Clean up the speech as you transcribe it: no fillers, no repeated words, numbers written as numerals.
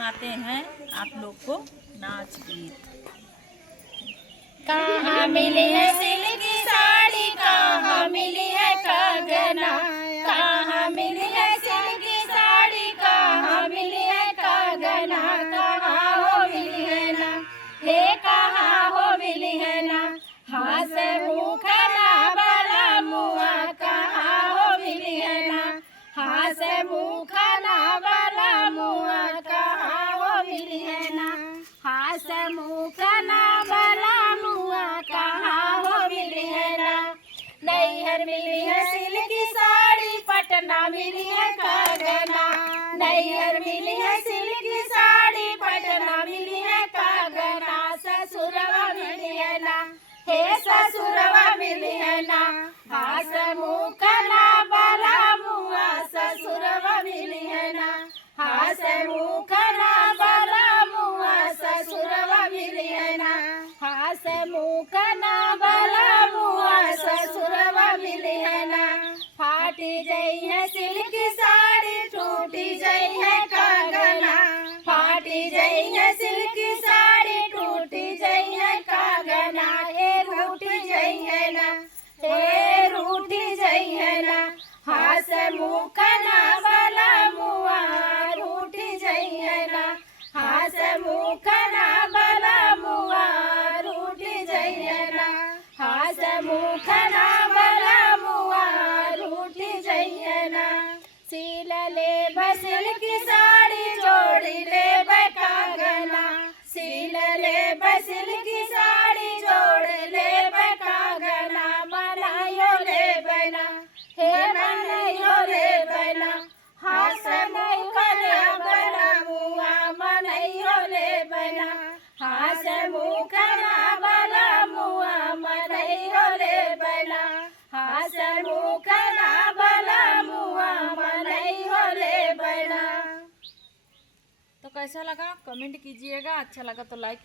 सुनाते हैं आप लोग को नाच गीत। कहाँ मिली है सिल्क की साड़ी, कहाँ मिली है कंगना, कहाँ मिली है सिल्क की साड़ी, कहाँ मिली है कंगना, कहाँ हो मिली है ना, हे कहाँ हो मिली है ना, हाँ से भूखा ना बला मुआ, कहाँ हो मिली है ना, हाँ से भूखा ना बला मुआ, कहाँ हो मिली है ना, हाँ से भूखा ना बला मुआ, कहाँ हो मिली है ना। नैहर मिली है सिल्क की साड़ी, पटना मिली है कंगना, नैहर मिली है सिल्क की साड़ी, पटना मिली है कंगना, ससुरवा मिली है ना, हे ससुरवा मिली है ना, हाँ से मुखा ना बला मुआ, ससुरवा मिली है ना, हाँ से मुखा ना बला मुआ, ससुरवा मिली है ना, हाँ से मुखा ना बला मुआ, ससुरवा मिली है ना। फाटी गई है सिल्क की साड़ी, टूटी गई है कंगना, फाटी गई है सिल्क की साड़ी, टूटी गई है कंगना, हे रूठी गई है ना, हे रूठी गई है ना, हाँ से मुखा ना बला मुआ, रूठी गई है ना, हाँ से मुखा ना बला मुआ, रूठी गई है ना, हाँ से मुखा ना बला मुआ, रूठी गई है ना। सील ले बसिल की साड़ी, जोड़ी ले कंगना, सील ले बसिल की साड़ी, जोड़ ले कंगना, बनायो ले बना, हे बनायो ले बना, हाँ से मुखा ना बला मुआ, बनायो ले बना, हाँ से मुखा ना बला मुआ, बनायो ले बना, हाँ से मुखा ना बला मुआ, बनायो ले बना। तो कैसा लगा कमेंट कीजिएगा, अच्छा लगा तो लाइक